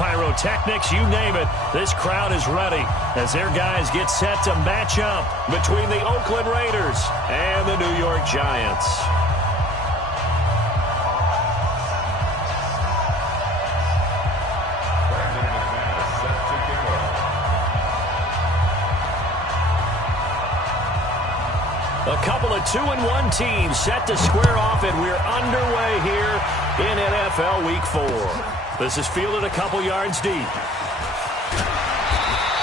pyrotechnics, you name it. This crowd is ready as their guys get set to match up between the Oakland Raiders and the New York Giants. A couple of 2-1 teams set to square off, and we're underway here in NFL Week 4. This is fielded a couple yards deep.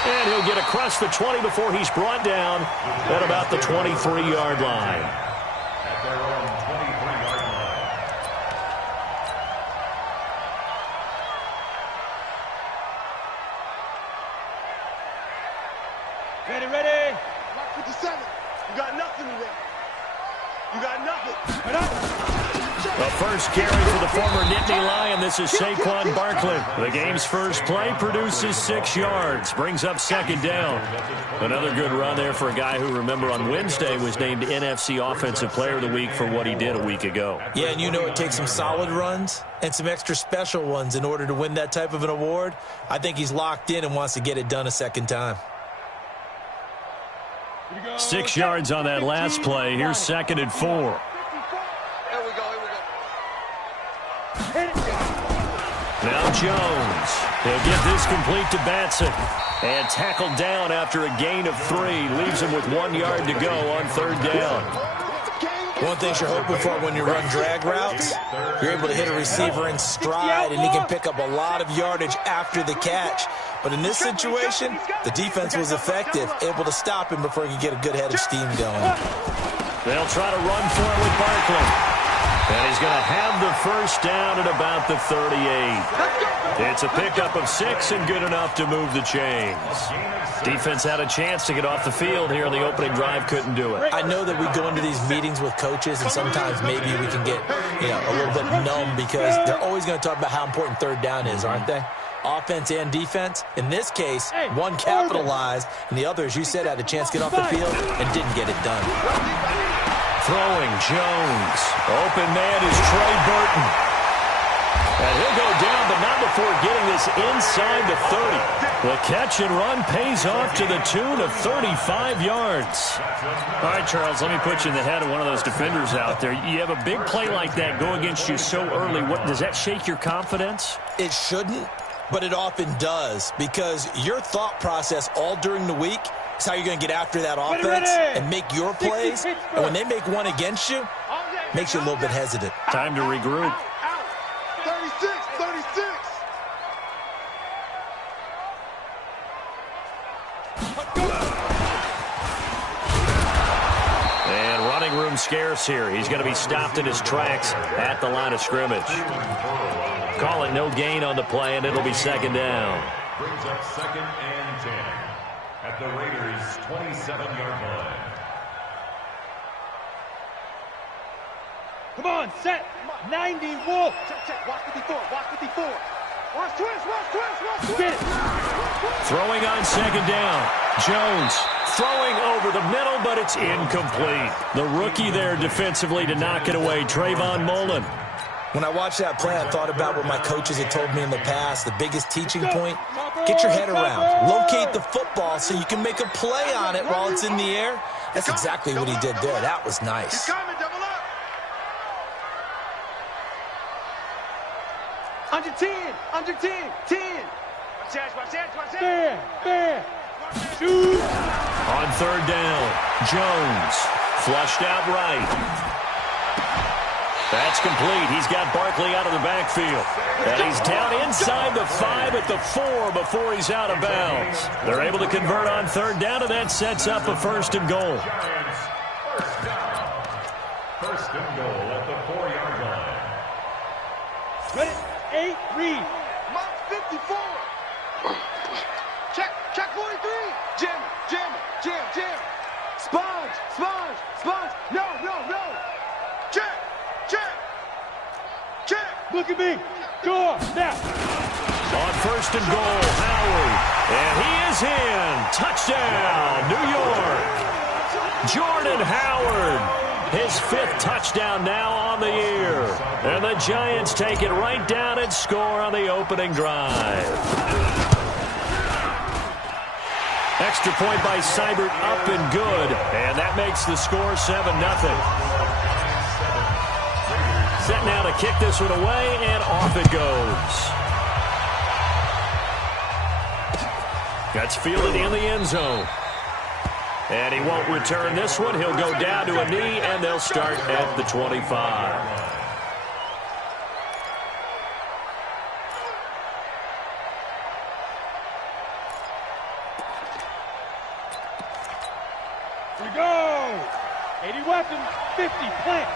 And he'll get across the 20 before he's brought down at about the 23-yard line. At their own 23-yard line. Ready. Block 57. You got nothing today. You got nothing. The first carry for the former Nittany Lion. This is Saquon Barkley. The game's first play produces 6 yards. Brings up second down. Another good run there for a guy who, remember, on Wednesday was named NFC Offensive Player of the Week for what he did a week ago. Yeah, and you know it takes some solid runs and some extra special ones in order to win that type of an award. I think he's locked in and wants to get it done a second time. 6 yards on that last play. Here's 2nd and 4. Here we go. Now Jones. He'll get this complete to Batson. And tackled down after a gain of 3. Leaves him with 1 yard to go on 3rd down. One thing you're hoping for when you run drag routes, you're able to hit a receiver in stride, and he can pick up a lot of yardage after the catch. But in this situation, the defense was effective, able to stop him before he could get a good head of steam going. They'll try to run for it with Barkley. And he's going to have the first down at about the 38. It's a pickup of 6 and good enough to move the chains. Defense had a chance to get off the field here in the opening drive, couldn't do it. I know that we go into these meetings with coaches, and sometimes maybe we can get a little bit numb because they're always going to talk about how important 3rd down is, aren't they? Offense and defense. In this case, one capitalized, and the other, as you said, had a chance to get off the field and didn't get it done. Throwing Jones. Open man is Trey Burton. And he'll go down, but not before getting this inside the 30. The catch and run pays off to the tune of 35 yards. All right, Charles, let me put you in the head of one of those defenders out there. You have a big play like that go against you so early. Does that shake your confidence? It shouldn't, but it often does, because your thought process all during the week is how you're going to get after that offense and make your plays. And when they make one against you, makes you a little bit hesitant. Time to regroup. 36. And running room scarce here. He's going to be stopped in his tracks at the line of scrimmage. Call it no gain on the play, and it'll be 2nd down. Brings up 2nd and 10 at the Raiders' 27-yard line. Come on, set. 90 Wolf. Check. Watch 54. Watch twist. Get it. Throwing on 2nd down. Jones throwing over the middle, but it's incomplete. The rookie there defensively to knock it away, Trayvon Mullen. When I watched that play, I thought about what my coaches had told me in the past. The biggest teaching point, get your head around. Locate the football so you can make a play on it while it's in the air. That's exactly what he did there. That was nice. Under 10. 10. Watch that. Shoot. On 3rd down, Jones flushed out right. That's complete. He's got Barkley out of the backfield. And he's down inside the 5 at the 4 before he's out of bounds. They're able to convert on 3rd down, and that sets up a 1st and goal. First and goal at the 4-yard line. Ready? 8, read. Mark 54. Check 43. Jam. Sponge. No. Check. Look at me. Go on, now. On 1st and goal, Howard. And he is in. Touchdown, New York. Jordan Howard His 5th touchdown now on the year. And the Giants take it right down and score on the opening drive. Extra point by Seibert, up and good. And that makes the score 7-0. Set now to kick this one away, and off it goes. That's fielded in the end zone. And he won't return this one. He'll go down to a knee, and they'll start at the 25. Here we go. 80 weapons, 50 plant.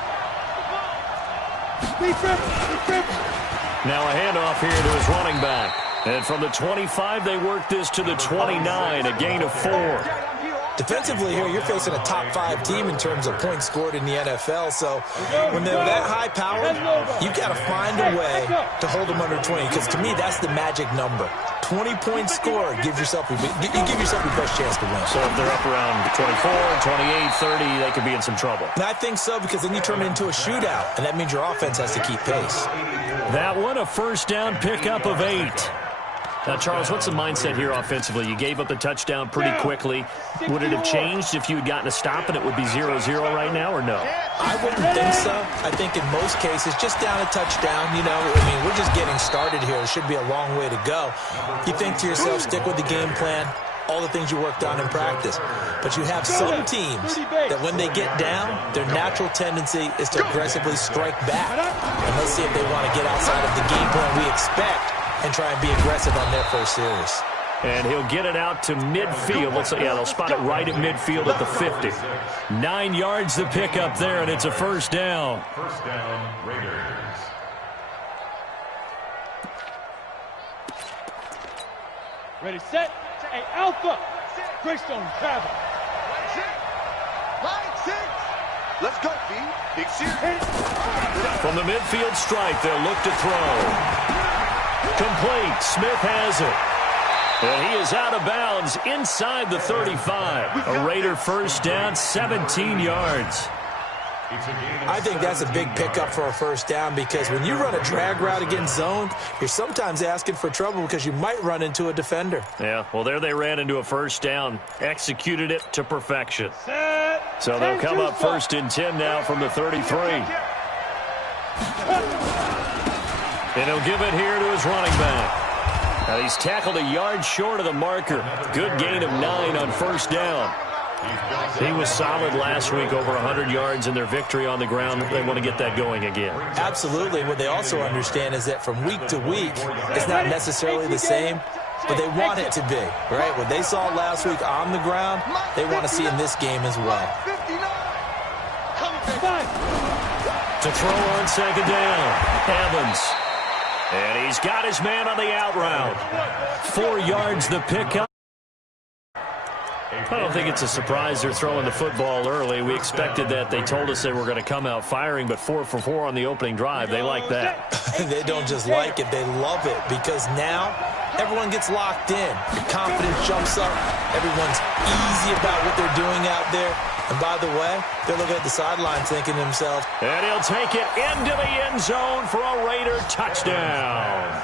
Now a handoff here to his running back. And from the 25, they work this to the 29, a gain of 4. Defensively here, you're facing a top-5 team in terms of points scored in the NFL. So when they're that high-powered, you've got to find a way to hold them under 20. Because to me, that's the magic number. 20 points scored, you give yourself your best chance to win. So if they're up around 24, 28, 30, they could be in some trouble. And I think so, because then you turn it into a shootout, and that means your offense has to keep pace. That one, a first down pickup of 8. Now, Charles, what's the mindset here offensively? You gave up the touchdown pretty quickly. Would it have changed if you had gotten a stop and it would be 0-0 right now, or no? I wouldn't think so. I think in most cases, just down a touchdown, you know, I mean, we're just getting started here. It should be a long way to go. You think to yourself, stick with the game plan, all the things you worked on in practice. But you have some teams that when they get down, their natural tendency is to aggressively strike back. And let's see if they want to get outside of the game plan we expect and try and be aggressive on their first series. And he'll get it out to midfield. They'll spot it right at midfield at the 50. 9 yards to pick up there, and it's a first down. First down, Raiders. Ready, set. Hey, Alpha. Greystone, travel. Line 6. Let's go, B. Big series. From the midfield stripe, they'll look to throw. Complete. Smith has it. And he is out of bounds inside the 35. A Raider first down, 17 yards. I think that's a big pickup for a first down, because when you run a drag route against zone, you're sometimes asking for trouble because you might run into a defender. Yeah, well, there they ran into a first down. Executed it to perfection. So they'll come up first and 10 now from the 33. And he'll give it here to his running back. Now he's tackled a yard short of the marker. Good gain of 9 on first down. He was solid last week, over 100 yards in their victory on the ground. They want to get that going again. Absolutely. What they also understand is that from week to week, it's not necessarily the same, but they want it to be, right? What they saw last week on the ground, they want to see in this game as well. To throw on second down, Evans. And he's got his man on the out route. 4 yards the pickup. I don't think it's a surprise they're throwing the football early. We expected that. They told us they were going to come out firing, but 4 for 4 on the opening drive. They like that. They don't just like it, they love it, because now everyone gets locked in. Your confidence jumps up. Everyone's easy about what they're doing out there. And by the way, they're looking at the sideline thinking to themselves, and he'll take it into the end zone for a Raider touchdown.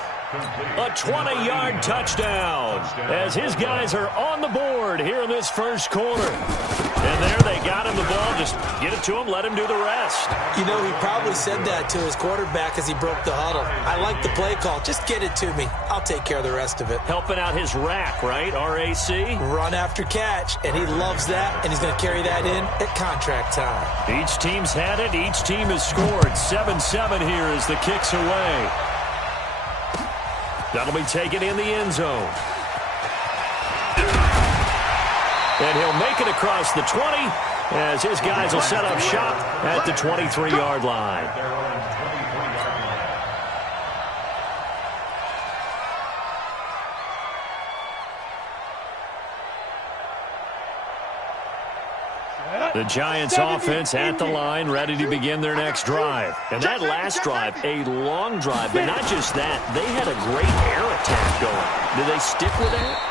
A 20-yard touchdown as his guys are on the board here in this first quarter. And there they got him the ball. Just get it to him, let him do the rest. You know, he probably said that to his quarterback as he broke the huddle. I like the play call. Just get it to me. I'll take care of the rest of it. Helping out his rack, right? RAC? Run after catch, and he loves that, and he's going to carry that in at contract time. Each team's had it. Each team has scored. 7-7 here as the kick's away. That'll be taken in the end zone. And he'll make it across the 20 as his guys will set up shop at the 23-yard line. The Giants offense at the line, ready to begin their next drive. And that last drive, a long drive, but not just that. They had a great air attack going. Do they stick with that?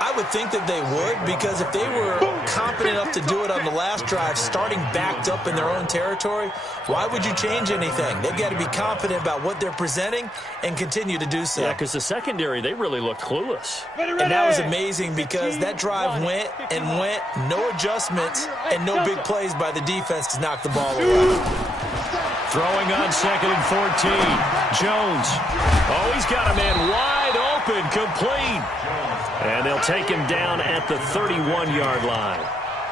I would think that they would, because if they were confident enough to do it on the last drive, starting backed up in their own territory, why would you change anything? They've got to be confident about what they're presenting and continue to do so. Yeah, because the secondary, they really looked clueless. And that was amazing because that drive went and went, no adjustments, and no big plays by the defense to knock the ball away. Throwing on 2nd and 14. Jones. Oh, he's got a man wide open, complete. And they'll take him down at the 31-yard line.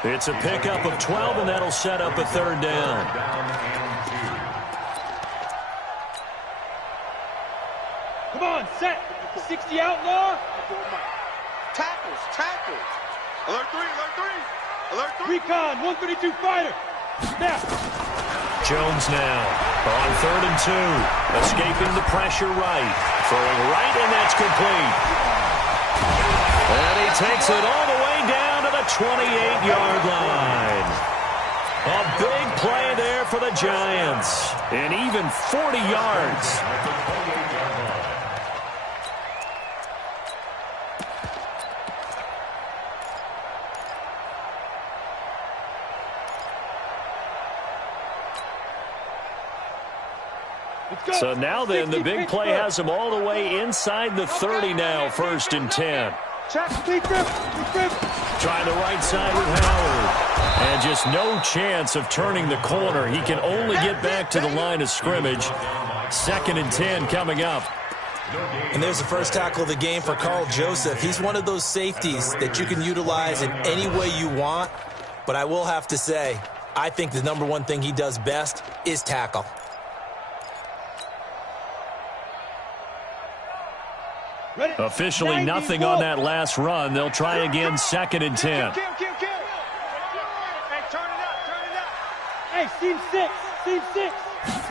It's a pickup of 12, and that'll set up a 3rd down. Come on, set. 60 outlaw. Tackles. Alert 3. Alert 3. Recon, 132 fighter. Snap. Jones now on 3rd and 2. Escaping the pressure right. Throwing right, and that's complete. And he takes it all the way down to the 28-yard line. A big play there for the Giants. And even 40 yards. So now then, the big play has them all the way inside the 30 now, 1st and 10. Trying the right side with Howard. And just no chance of turning the corner. He can only get back to the line of scrimmage. 2nd and 10 coming up. And there's the first tackle of the game for Carl Joseph. He's one of those safeties that you can utilize in any way you want. But I will have to say, I think the number one thing he does best is tackle. Officially nothing on that last run. They'll try again, 2nd and 10. Hey, turn it up. Hey, seam 6.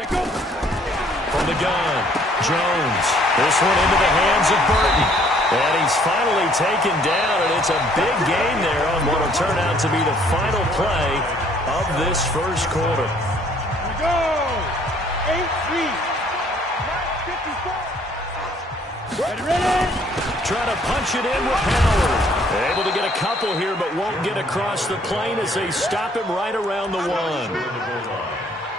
Go. From the gun, Jones. This one into the hands of Burton. And he's finally taken down, and it's a big gain there on what will turn out to be the final play of this first quarter. Here we go. 8-3. Ready. Try to punch it in with Howard. Able to get a couple here, but won't get across the plane as they stop him right around the 1.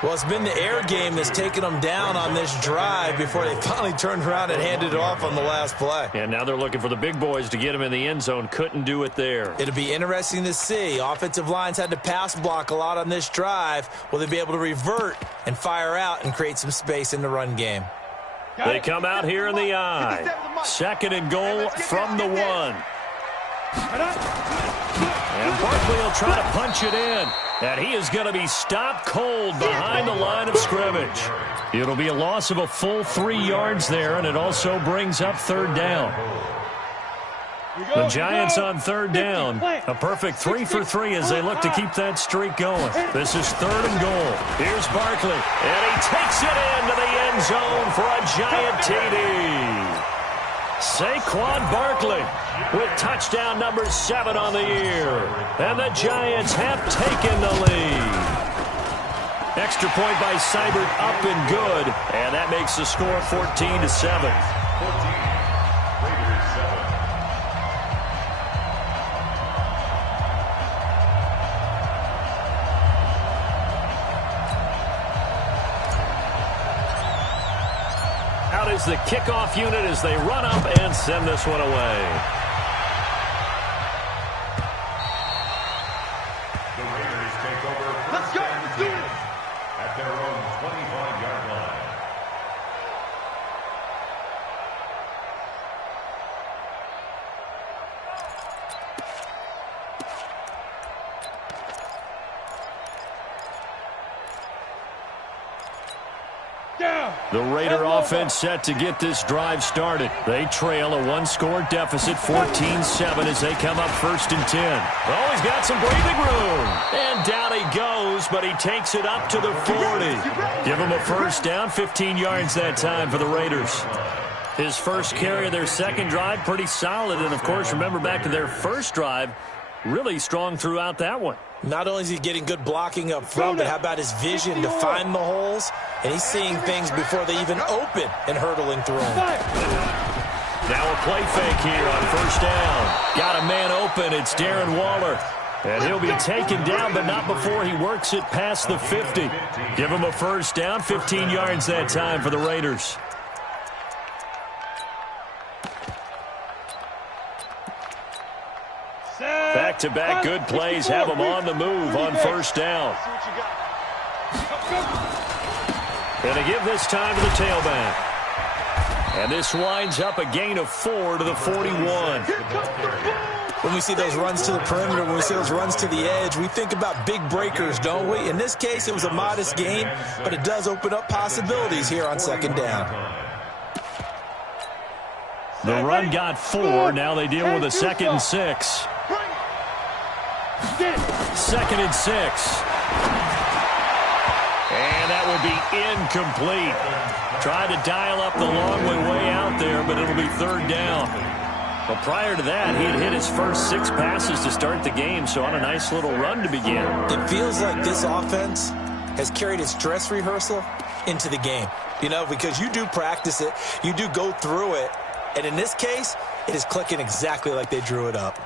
Well, it's been the air game that's taken them down on this drive before they finally turned around and handed it off on the last play. And now they're looking for the big boys to get him in the end zone. Couldn't do it there. It'll be interesting to see. Offensive lines had to pass block a lot on this drive. Will they be able to revert and fire out and create some space in the run game? They come out here in the I. 2nd and goal from the 1. And Barkley will try to punch it in. And he is going to be stopped cold behind the line of scrimmage. It'll be a loss of a full 3 yards there, and it also brings up 3rd down. The Giants on 3rd down. A perfect 3 for 3 as they look to keep that streak going. This is 3rd and goal. Here's Barkley, and he takes it into the end zone for a Giant TD. Saquon Barkley with touchdown number 7 on the year. And the Giants have taken the lead. Extra point by Seibert, up and good. And that makes the score 14-7. Out is the kickoff unit as they run up and send this one away. The Raiders take over first and 10 at their own 25-yard line. The Raider offense set to get this drive started. They trail a 1-score deficit, 14-7, as they come up 1st and 10. Oh, he's got some breathing room. And down he goes, but he takes it up to the 40. Give him a first down, 15 yards that time for the Raiders. His first carry of their second drive, pretty solid. And, of course, remember back to their first drive, really strong throughout that one. Not only is he getting good blocking up front, but how about his vision to find the holes? And he's seeing things before they even open and hurtling through them. Now a play fake here on first down. Got a man open. It's Darren Waller. And he'll be taken down, but not before he works it past the 50. Give him a first down, 15 yards that time for the Raiders. Back-to-back good plays have him on the move on first down. And they give this time to the tailback. And this winds up a gain of 4 to the 41. When we see those runs to the perimeter, when we see those runs to the edge, we think about big breakers, don't we? In this case, it was a modest gain, but it does open up possibilities here on second down. The run got 4. Now they deal with a 2nd and 6. 2nd and 6. And that will be incomplete. Tried to dial up the long way out there, but it'll be 3rd down. Well, prior to that, he had hit his first 6 passes to start the game, so on a nice little run to begin. It feels like this offense has carried its dress rehearsal into the game. You know, because you do practice it, you do go through it, and in this case, it is clicking exactly like they drew it up.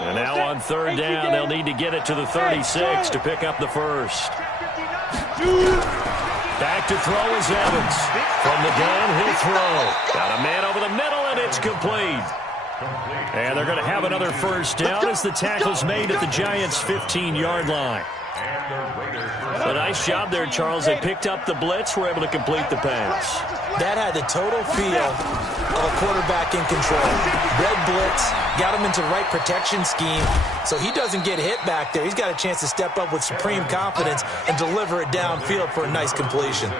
And now on 3rd down, they'll need to get it to the 36 to pick up the first. Back to throw is Evans. From the gun, he'll throw. Got a man over the middle, and it's complete. And they're going to have another first down as the tackle's made at the Giants' 15-yard line. A nice job there, Charles. They picked up the blitz, were able to complete the pass. That had the total feel of a quarterback in control. Red blitz, got him into the right protection scheme, so he doesn't get hit back there. He's got a chance to step up with supreme confidence and deliver it downfield for a nice completion.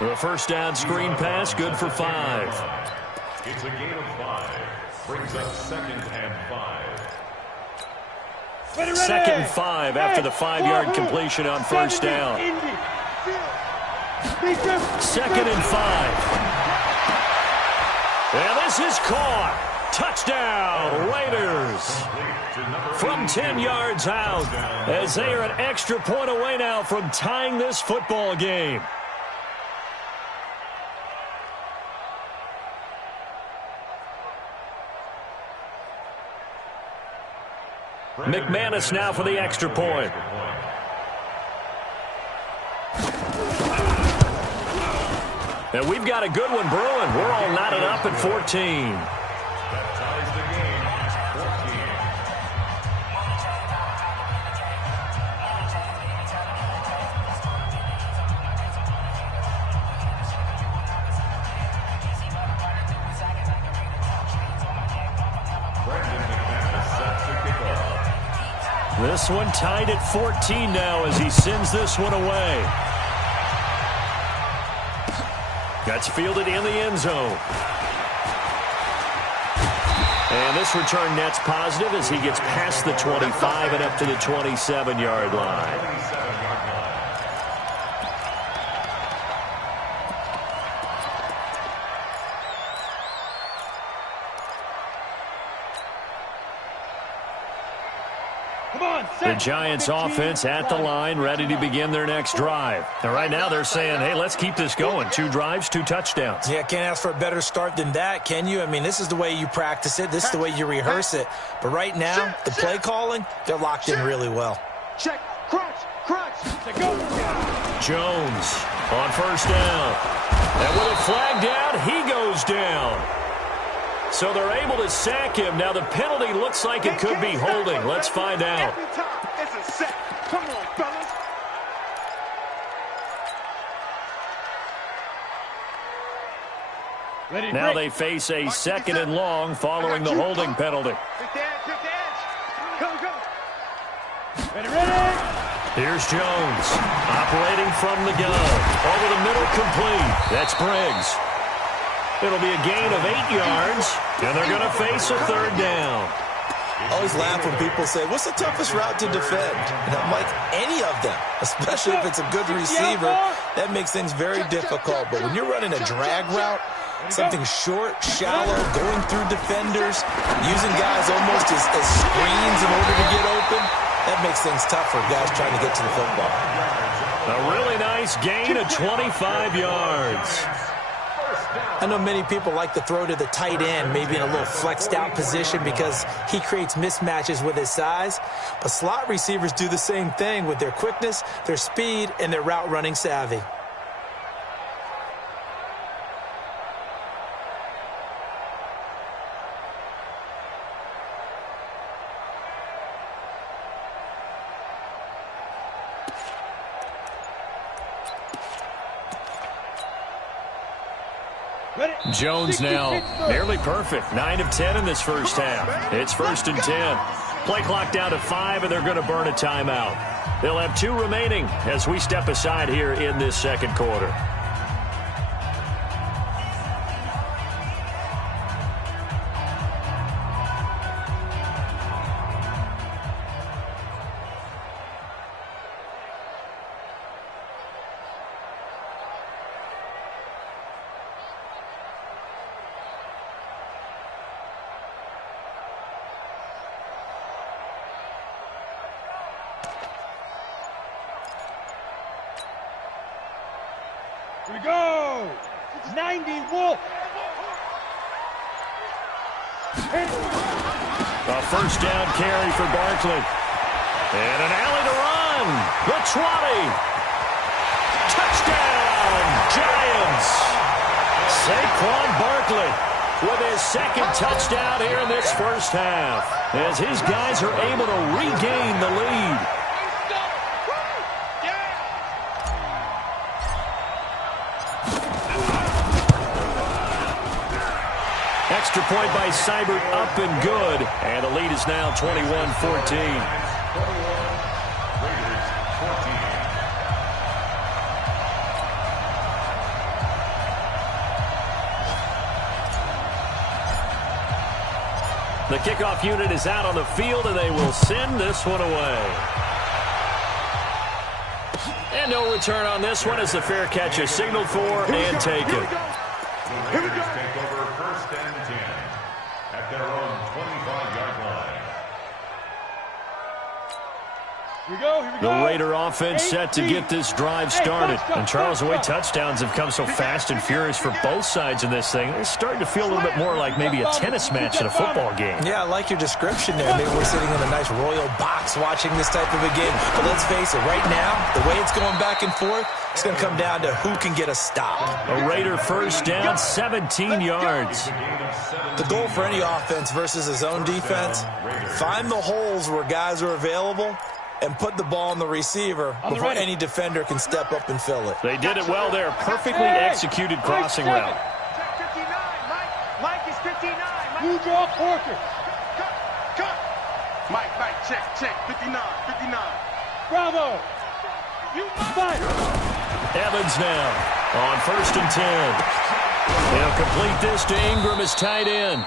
The first down screen pass, good for 5. It's a gain of 5. Brings up 2nd and 5. 2nd and 5 after the 5-yard completion on first down. 2nd and 5. And this is caught. Touchdown, Raiders. From 10 yards out, as they are an extra point away now from tying this football game. McManus now for the extra point. And we've got a good one brewing. We're all knotted up at 14. That ties the game at 14. Brandon McManus set to kick off. This one tied at 14 now as he sends this one away. That's fielded in the end zone. And this return net's positive as he gets past the 25 and up to the 27-yard line. The Giants offense at the line, ready to begin their next drive. And right now they're saying, hey, let's keep this going. 2 drives, 2 touchdowns. Yeah, can't ask for a better start than that, can you? I mean, this is the way you practice it. This is the way you rehearse it. But right now, the play calling, they're locked in really well. Check, crunch, crunch. Jones on first down. And with a flag down, he goes down. So they're able to sack him. Now the penalty looks like it could be holding. Let's find out. Every time it's a sack. Come on, fellas. Now they face a 2nd and long following the holding penalty. Pick the edge, pick the edge. Go, go. Here's Jones operating from the gun. Over the middle, complete. That's Briggs. It'll be a gain of 8 yards, and they're going to face a 3rd down. I always laugh when people say, what's the toughest route to defend? And I'm like, any of them, especially if it's a good receiver. That makes things very difficult. But when you're running a drag route, something short, shallow, going through defenders, using guys almost as screens in order to get open, that makes things tough for guys trying to get to the football. A really nice gain of 25 yards. I know many people like to throw to the tight end, maybe in a little flexed out position because he creates mismatches with his size. But slot receivers do the same thing with their quickness, their speed, and their route running savvy. Jones now nearly perfect. 9 of 10 in this first half. It's 1st and 10. Play clock down to 5, and they're going to burn a timeout. They'll have 2 remaining as we step aside here in this second quarter. Here we go! 90 Wolf! A first down carry for Barkley. And an alley to run. The 20. Touchdown, Giants. Saquon Barkley with his second touchdown here in this first half, as his guys are able to regain the lead. Extra point by Seibert, up and good. And the lead is now 21-14. The kickoff unit is out on the field, and they will send this one away. And no return on this one as the fair catch is signaled for and taken. Here we go. Take over 1st and 10 at their own 25-yard line. Here we go, here we go. The Raider offense set to get this drive started. And Charles, the way touchdowns have come so fast and furious for both sides in this thing, it's starting to feel a little bit more like maybe a tennis match at a football game. Yeah, I like your description there. Maybe we're sitting in a nice royal box watching this type of a game. But let's face it, right now, the way it's going back and forth, it's going to come down to who can get a stop. A Raider first down, 17 yards. The goal for any offense versus a zone defense, find the holes where guys are available and put the ball on the receiver before any defender can step up and fill it. They did it well there. Perfectly executed crossing route. Check 59. Mike is 59. You draw Porter. Cut. Mike, check. 59. Bravo. You fight. Evans now on 1st and 10. He'll complete this to Ingram as tight end.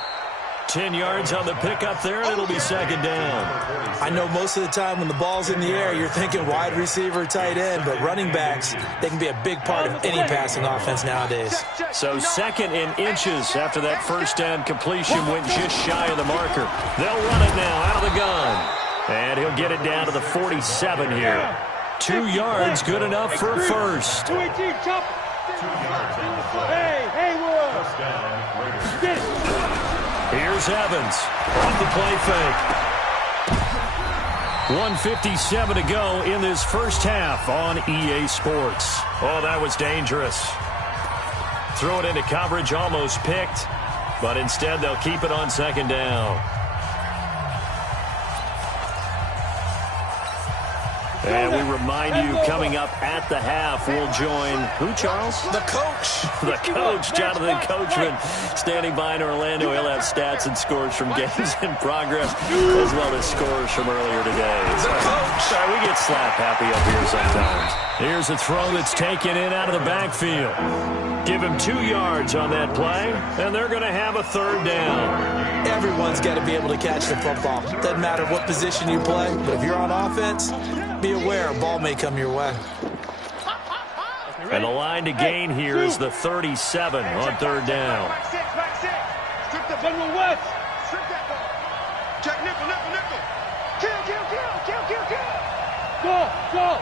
10 yards on the pickup there, and it'll be second down. I know most of the time when the ball's in the air, you're thinking wide receiver, tight end, but running backs, they can be a big part of any passing offense nowadays. So second in inches after that first down completion went just shy of the marker. They'll run it now out of the gun. And he'll get it down to the 47 here. 2 yards, good enough for a first. 218, chop. 2 yards on the play. Hey, Will. First down, Raiders. Get it. Here's Evans off the play fake. 1:57 to go in this first half on EA Sports. Oh, that was dangerous. Threw it into coverage, almost picked, but instead they'll keep it on second down. And we remind you, coming up at the half, we'll join who, Charles? The coach. The coach, Jonathan Coachman, standing by in Orlando. He'll have stats and scores from games in progress, as well as scores from earlier today. Sorry, we get slap happy up here sometimes. Here's a throw that's taken in out of the backfield. Give him 2 yards on that play, and they're going to have a third down. Everyone's got to be able to catch the football. Doesn't matter what position you play, but if you're on offense, be aware a ball may come your way. And the line to gain here is the 37 on third down. Mike six. Strip the General West. Strip that ball. Check nickel. Kill. Go.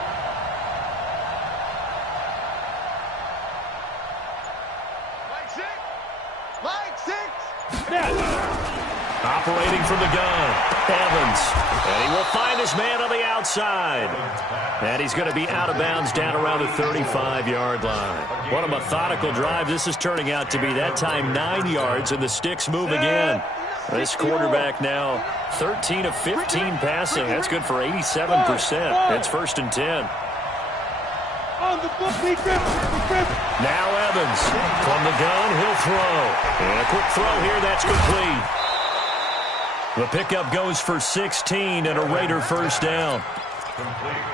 Operating from the gun, Evans. And he will find his man on the outside. And he's going to be out of bounds down around the 35-yard line. What a methodical drive this is turning out to be. That time 9 yards, and the sticks move again. This quarterback now 13 of 15 passing. That's good for 87%. It's 1st and 10. Now Evans from the gun, he'll throw. And a quick throw here, that's complete. The pickup goes for 16 and a Raider first down.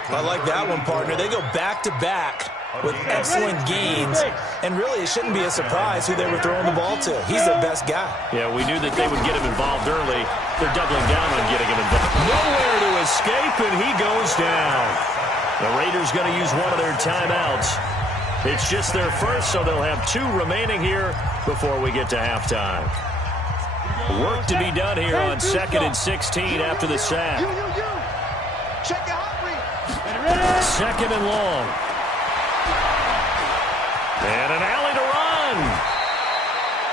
I like that one, partner. They go back-to-back with excellent gains, and really it shouldn't be a surprise who they were throwing the ball to. He's their best guy. Yeah, we knew that they would get him involved early. They're doubling down on getting him involved. Nowhere to escape, and he goes down. The Raiders going to use one of their timeouts. It's just their first, so they'll have 2 remaining here before we get to halftime. Work to be done here on 2nd and 16 after the sack. Check your hot read. 2nd and long. And an alley to run.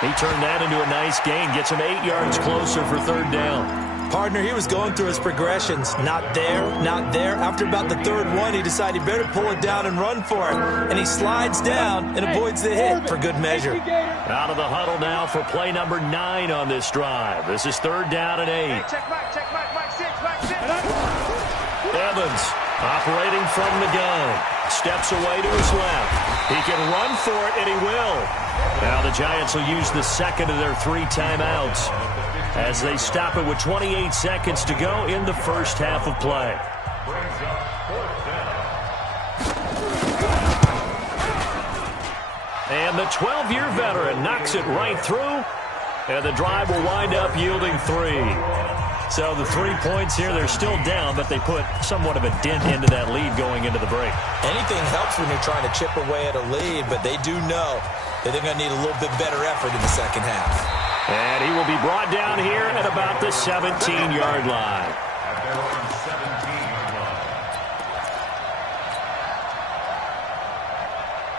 He turned that into a nice gain. Gets him 8 yards closer for 3rd down. Partner, he was going through his progressions. Not there, not there. After about the 3rd one, he decided he better pull it down and run for it. And he slides down and avoids the hit for good measure. Out of the huddle now for play number 9 on this drive. This is 3rd down and 8. Hey, check Mike 6. Evans operating from the gun. Steps away to his left. He can run for it, and he will. Now the Giants will use the 2nd of their 3 timeouts as they stop it with 28 seconds to go in the first half of play. And the 12-year veteran knocks it right through, and the drive will wind up yielding 3. So the 3 points here, they're still down, but they put somewhat of a dent into that lead going into the break. Anything helps when you're trying to chip away at a lead, but they do know that they're going to need a little bit better effort in the second half. And he will be brought down here at about the 17-yard line.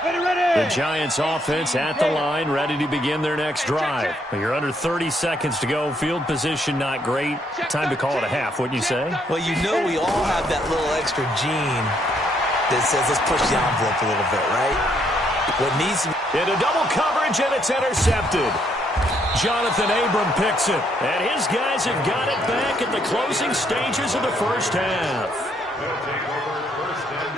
The Giants offense at the line, ready to begin their next drive. You're under 30 seconds to go. Field position not great. Time to call it a half, wouldn't you say? Well, you know we all have that little extra gene that says let's push the envelope a little bit, right? What needs to be... Into double coverage, and it's intercepted. Jonathan Abram picks it, and his guys have got it back at the closing stages of the first half. They'll take over 1st and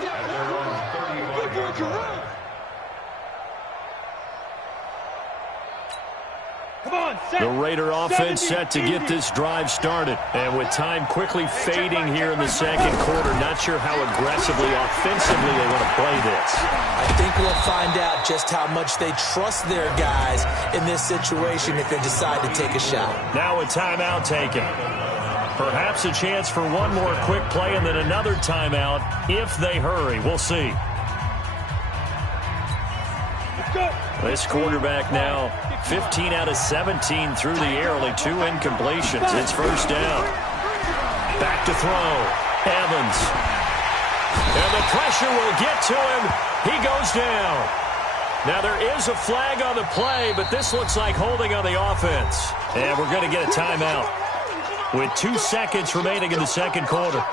10 at their own 35-yard line. The Raider offense set to get this drive started. And with time quickly fading here in the second quarter, not sure how aggressively, offensively they want to play this. I think we'll find out just how much they trust their guys in this situation if they decide to take a shot. Now a timeout taken. Perhaps a chance for one more quick play and then another timeout if they hurry. We'll see. This quarterback now 15 out of 17 through the air, only 2 incompletions. It's 1st down. Back to throw. Evans. And the pressure will get to him. He goes down. Now there is a flag on the play, but this looks like holding on the offense. And we're going to get a timeout with 2 seconds remaining in the second quarter.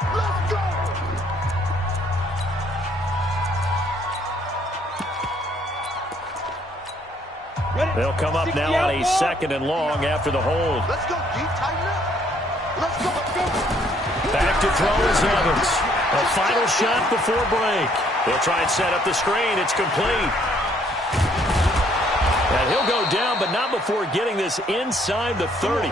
They'll come up now on a 2nd and long after the hold. Let's go, deep, tighten up. Let's go. Back to throw is Evans. A final shot before break. They'll try and set up the screen. It's complete. And he'll go down, but not before getting this inside the 30.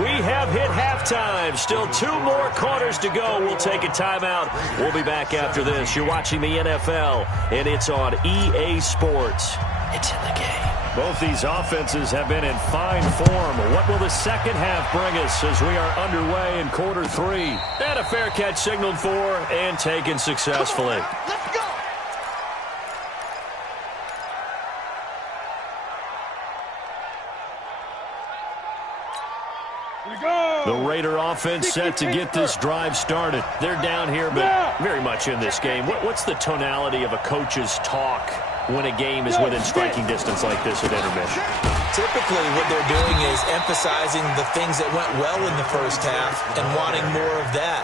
We have hit halftime. Still 2 more quarters to go. We'll take a timeout. We'll be back after this. You're watching the NFL, and it's on EA Sports. It's in the game. Both these offenses have been in fine form. What will the second half bring us as we are underway in quarter 3? And a fair catch signaled for and taken successfully. Let's go. The Raider offense set to get this drive started. They're down here, but very much in this game. What's the tonality of a coach's talk when a game is within striking distance like this at intermission. Typically, what they're doing is emphasizing the things that went well in the first half and wanting more of that.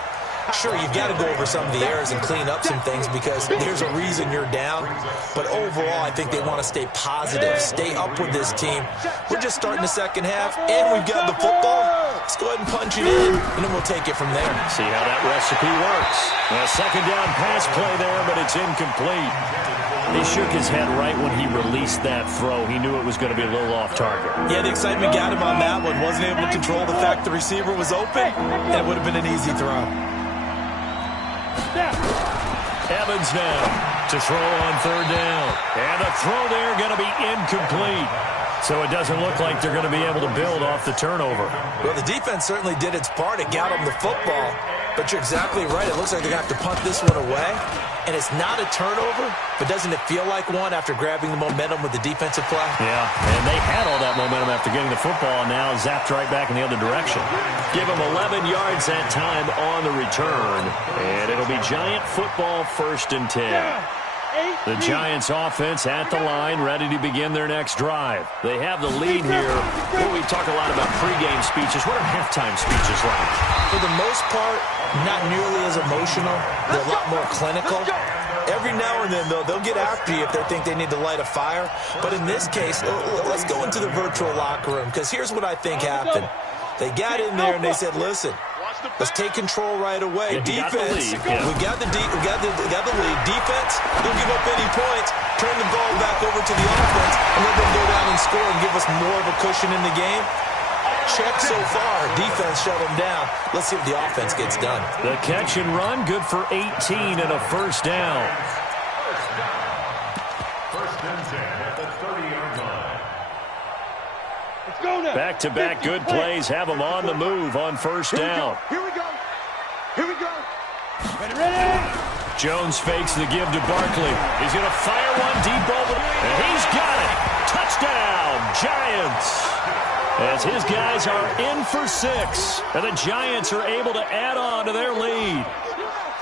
Sure, you've got to go over some of the errors and clean up some things because there's a reason you're down. But overall, I think they want to stay positive, stay up with this team. We're just starting the second half, and we've got the football. Let's go ahead and punch it in, and then we'll take it from there. See how that recipe works. A second down pass play there, but it's incomplete. He shook his head right when he released that throw. He knew it was going to be a little off target. Yeah, the excitement got him on that one. Wasn't able to control the fact the receiver was open, and it would have been an easy throw. Evans now to throw on third down. And the throw there going to be incomplete. So it doesn't look like they're going to be able to build off the turnover. Well, the defense certainly did its part. It got them the football. But you're exactly right. It looks like they're going to have to punt this one away. And it's not a turnover, but doesn't it feel like one after grabbing the momentum with the defensive play? Yeah, and they had all that momentum after getting the football, and now zapped right back in the other direction. Give them 11 yards that time on the return, and it'll be Giant football 1st and 10. The Giants offense at the line, ready to begin their next drive. They have the lead here. Well, we talk a lot about pregame speeches. What are halftime speeches like? For the most part, not nearly as emotional. They're a lot more clinical. Every now and then, though, they'll get after you if they think they need to light a fire. But in this case, let's go into the virtual locker room, because here's what I think happened. They got in there and they said, listen, let's take control right away. Yeah, defense, we got the lead. Defense, don't give up any points. Turn the ball back over to the offense and let them go down and score and give us more of a cushion in the game. Check so far. Defense shut them down. Let's see if the offense gets done. The catch and run, good for 18 and a first down. First and 10 at the 30-yard line. Let's go now. Back-to-back good plays have them on the move on first down. Here we go. Here we go. Ready. Jones fakes the give to Barkley. He's going to fire one deep over, and he's got it. Touchdown, Giants. As his guys are in for 6, and the Giants are able to add on to their lead.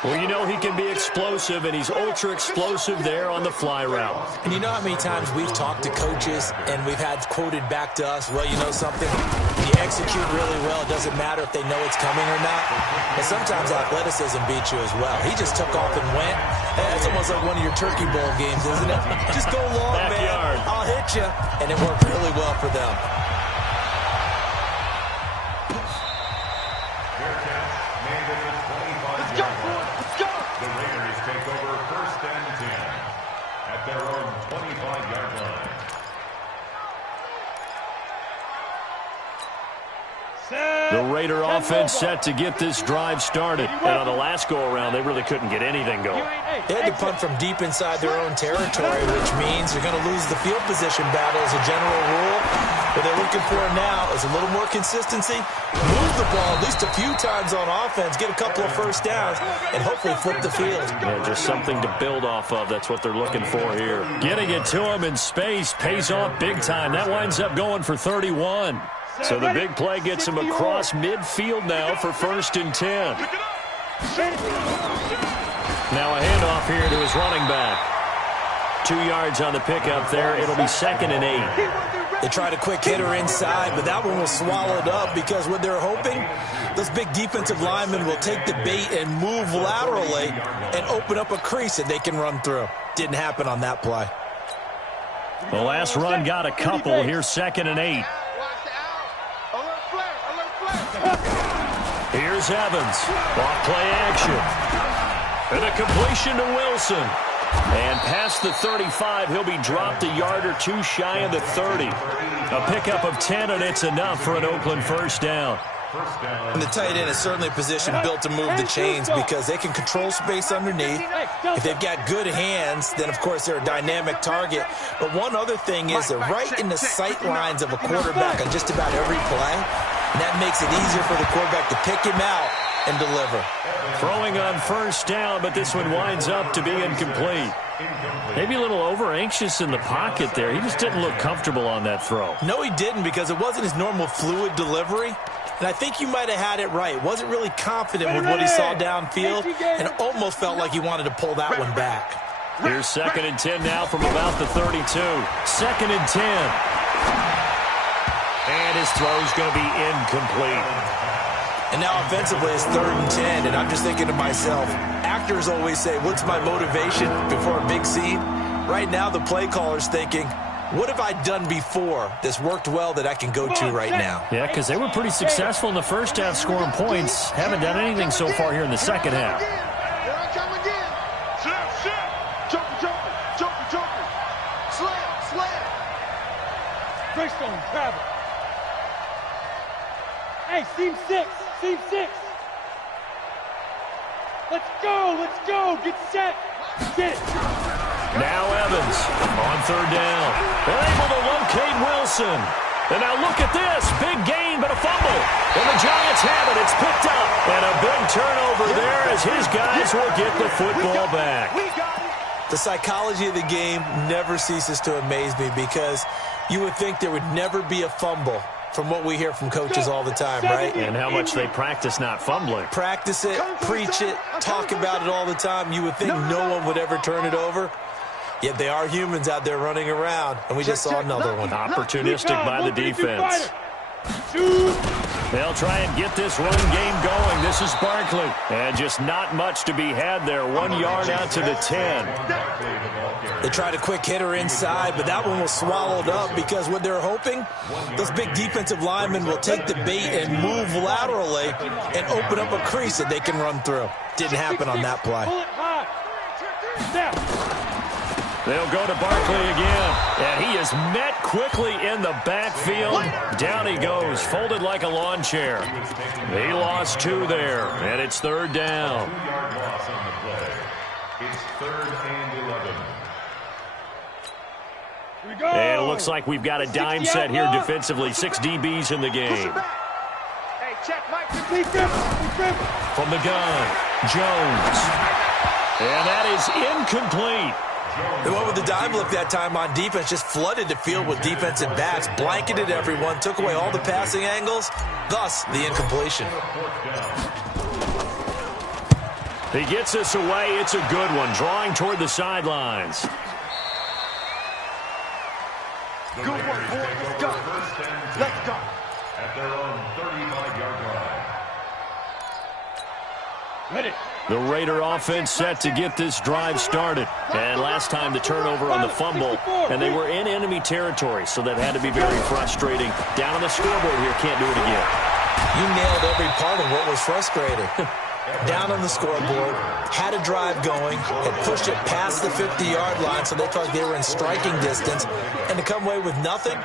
Well, you know he can be explosive, and he's ultra-explosive there on the fly route. And you know how many times we've talked to coaches and we've had quoted back to us, well, you know something? When you execute really well, it doesn't matter if they know it's coming or not. And sometimes athleticism beats you as well. He just took off and went. And that's almost like one of your Turkey Bowl games, isn't it? Just go long, Backyard. man. I'll hit you. And it worked really well for them. The Raiders take over 1st and 10 at their own 25-yard line. The Raider offense set to get this drive started. And on the last go-around, they really couldn't get anything going. They had to punt from deep inside their own territory, which means they're going to lose the field position battle as a general rule. What they're looking for now is a little more consistency, move the ball at least a few times on offense, get a couple of first downs, and hopefully flip the field. Yeah, just something to build off of. That's what they're looking for here. Getting it to him in space pays off big time. That winds up going for 31. So the big play gets him across midfield now for 1st and 10. Now a handoff here to his running back. 2 yards on the pickup there. It'll be 2nd and 8. They tried a quick hitter inside, but that one was swallowed up because what they're hoping, those big defensive linemen will take the bait and move laterally and open up a crease that they can run through. Didn't happen on that play. The last run got a couple. Here's 2nd and 8. Here's Evans. Off play action. And a completion to Wilson. And past the 35, he'll be dropped a yard or two shy of the 30. A pickup of 10, and it's enough for an Oakland first down. And the tight end is certainly a position built to move the chains because they can control space underneath. If they've got good hands, then, of course, they're a dynamic target. But one other thing is they're right in the sight lines of a quarterback on just about every play. And that makes it easier for the quarterback to pick him out and deliver. Throwing on first down, but this one winds up to be incomplete. Maybe a little over-anxious in the pocket there. He just didn't look comfortable on that throw. No, he didn't, because it wasn't his normal fluid delivery. And I think you might have had it right. Wasn't really confident with what he saw downfield and almost felt like he wanted to pull that one back. Here's 2nd and 10 now from about the 32. 2nd and 10. And his throw's going to be incomplete. And now offensively it's 3rd and 10, and I'm just thinking to myself, actors always say, what's my motivation before a big scene? Right now the play caller's thinking, what have I done before that's worked well that I can go to right now? Yeah, because they were pretty successful in the first half scoring points. Haven't done anything so far here in the second half. Here I come again. Joker. Slam. Greystone, travel. Hey, seam 6. Let's go. Get set. Get it. Now Evans on 3rd down. They're able to locate Wilson. And now look at this. Big gain, but a fumble. And the Giants have it. It's picked up. And a big turnover there as his guys will get the football back. The psychology of the game never ceases to amaze me because you would think there would never be a fumble from what we hear from coaches all the time, right? And how much they practice not fumbling. Practice it, preach it, talk about it all the time. You would think no one would ever turn it over. Yet they are humans out there running around, and we just saw another one. Opportunistic by the defense. They'll try and get this run game going. This is Barkley. And just not much to be had there. 1 yard out to the 10. They tried a quick hitter inside, but that one was swallowed up because what they're hoping, those big defensive linemen will take the bait and move laterally and open up a crease that they can run through. Didn't happen on that play. They'll go to Barkley again, and he is met quickly in the backfield. Down he goes, folded like a lawn chair. He lost 2 there, and it's 3rd down. 2-yard loss on the play. It's 3rd and 11. Here we go. And it looks like we've got a dime set here defensively. 6 DBs in the game. Hey, check Mike. From the gun, Jones. And that is incomplete. They went with the dime look that time on defense, just flooded the field with defensive backs, blanketed everyone, took away all the passing angles, thus the incompletion. He gets this away. It's a good one, drawing toward the sidelines. Good work, boy. Let's go. At their own 35-yard line. Ready. The Raider offense set to get this drive started. And last time the turnover on the fumble, and they were in enemy territory, so that had to be very frustrating. Down on the scoreboard here, can't do it again. You nailed every part of what was frustrating. Down on the scoreboard, had a drive going, had pushed it past the 50-yard line, so they thought they were in striking distance, and to come away with nothing,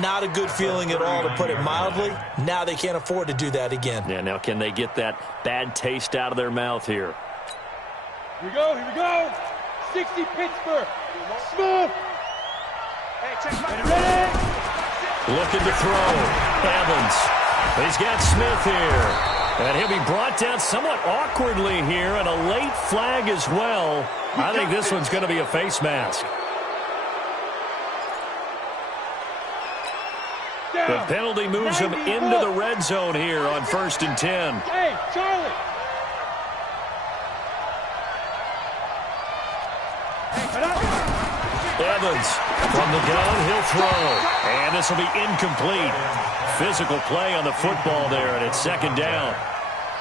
not a good feeling at all, to put it mildly. Now they can't afford to do that again. Yeah, now can they get that bad taste out of their mouth here? Here we go. 60 Pittsburgh. Smooth. Hey, check Mike. Ready. Looking to throw. Evans. He's got Smith here. And he'll be brought down somewhat awkwardly here, and a late flag as well. I think this one's going to be a face mask. The penalty moves him into the red zone here on 1st and 10. Hey, Charlie. Evans from the gun, he'll throw. And this will be incomplete. Physical play on the football there, and it's 2nd down.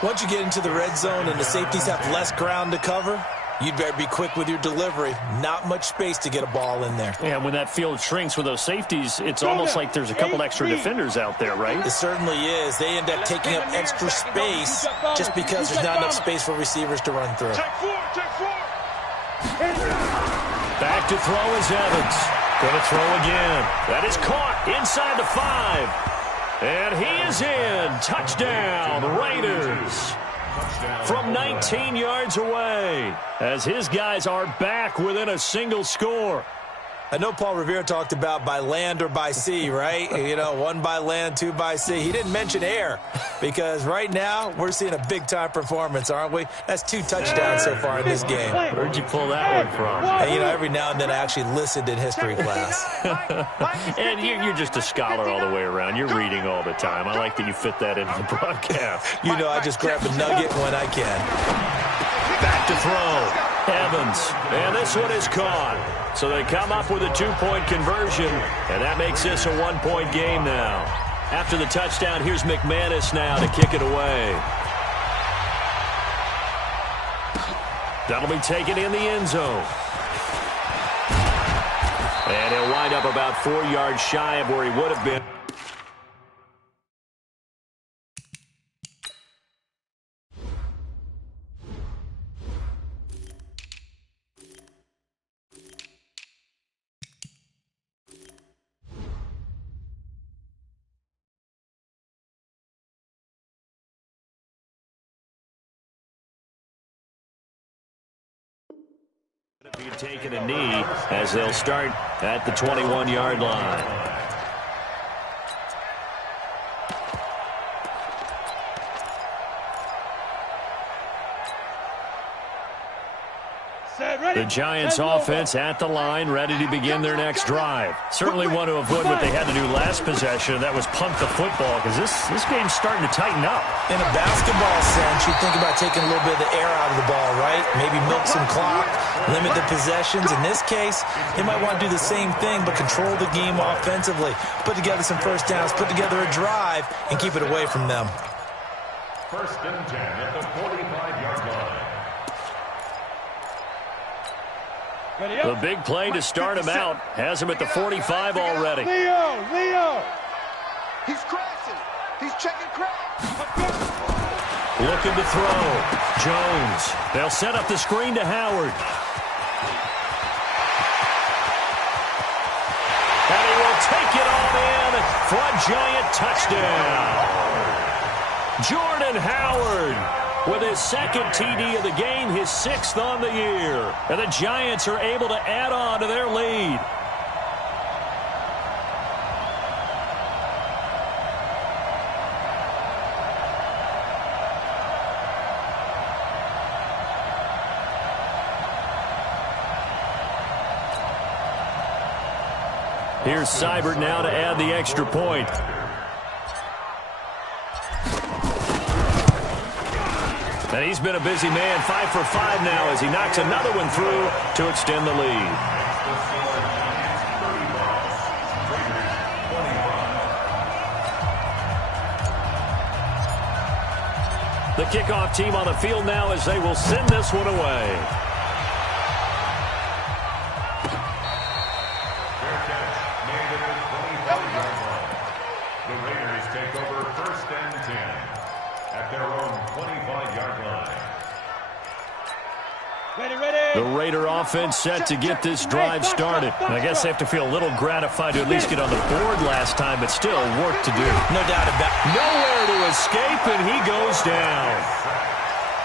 Once you get into the red zone and the safeties have less ground to cover, you'd better be quick with your delivery. Not much space to get a ball in there. And when that field shrinks with those safeties, it's almost like there's a couple extra defenders out there, right? It certainly is. They end up taking up extra space just because there's not enough space for receivers to run through. Take 4. Back to throw is Evans. Going to throw again. That is caught inside the 5. And he is in. Touchdown, Raiders. From 19 yards away, as his guys are back within a single score. I know Paul Revere talked about by land or by sea, right? You know, 1 by land, 2 by sea. He didn't mention air because right now we're seeing a big-time performance, aren't we? That's 2 touchdowns so far in this game. Where'd you pull that one from? And, you know, every now and then I actually listened in history class. And you're just a scholar all the way around. You're reading all the time. I like that you fit that into the broadcast. You know, I just grab a nugget when I can. Back to throw. Evans, and this one is caught. So they come up with a 2-point conversion, and that makes this a 1-point game now. After the touchdown, here's McManus now to kick it away. That'll be taken in the end zone. And he'll wind up about 4 yards shy of where he would have been. Being taken a knee as they'll start at the 21-yard line. The Giants offense at the line, ready to begin their next drive. Certainly want to avoid what they had to do last possession. That was punt the football, because this game's starting to tighten up. In a basketball sense, you think about taking a little bit of the air out of the ball, right? Maybe milk some clock, limit the possessions. In this case, they might want to do the same thing, but control the game offensively. Put together some first downs, put together a drive, and keep it away from them. 1st and 10 at the 45-yard line. The big play to start him out has him at the 45 already. Leo! He's crashing. He's checking crash. Looking to throw. Jones. They'll set up the screen to Howard. And he will take it on in for a Giant touchdown. Jordan Howard with his 2nd TD of the game, his 6th on the year. And the Giants are able to add on to their lead. Here's Seibert now to add the extra point. And he's been a busy man, 5 for 5 now as he knocks another one through to extend the lead. The kickoff team on the field now as they will send this one away. Fair catch made at the 25-yard line. The Raiders take over 1st and 10 at their own 25-yard line. The Raider offense set to get this drive started. And I guess they have to feel a little gratified to at least get on the board last time, but still work to do. No doubt about it. Nowhere to escape, and he goes down.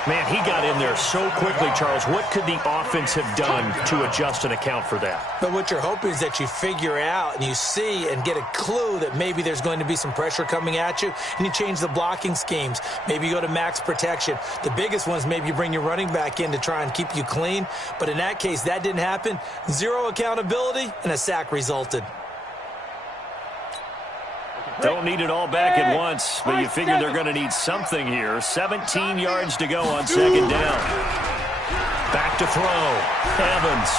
Man, he got in there so quickly, Charles. What could the offense have done to adjust and account for that? But what you're hoping is that you figure out and you see and get a clue that maybe there's going to be some pressure coming at you, and you change the blocking schemes. Maybe you go to max protection. The biggest one is maybe you bring your running back in to try and keep you clean. But in that case, that didn't happen. 0 accountability, and a sack resulted. Don't need it all back at once, but you figure they're going to need something here. 17 yards to go on 2nd down. Back to throw. Evans.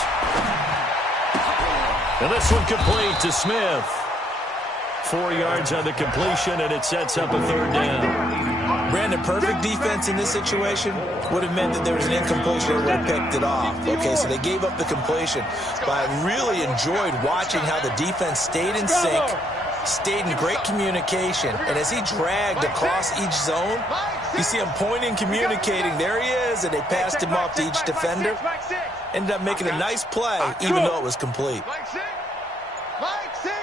And this one complete to Smith. 4 yards on the completion, and it sets up a 3rd down. Brandon, perfect defense in this situation would have meant that there was an incompletion and would have picked it off. Okay, so they gave up the completion. But I really enjoyed watching how the defense stayed in sync, stayed in great communication, and as he dragged across each zone, you see him pointing, communicating. There he is, and they passed him off to each defender. Ended up making a nice play, even though it was complete. Mike 6.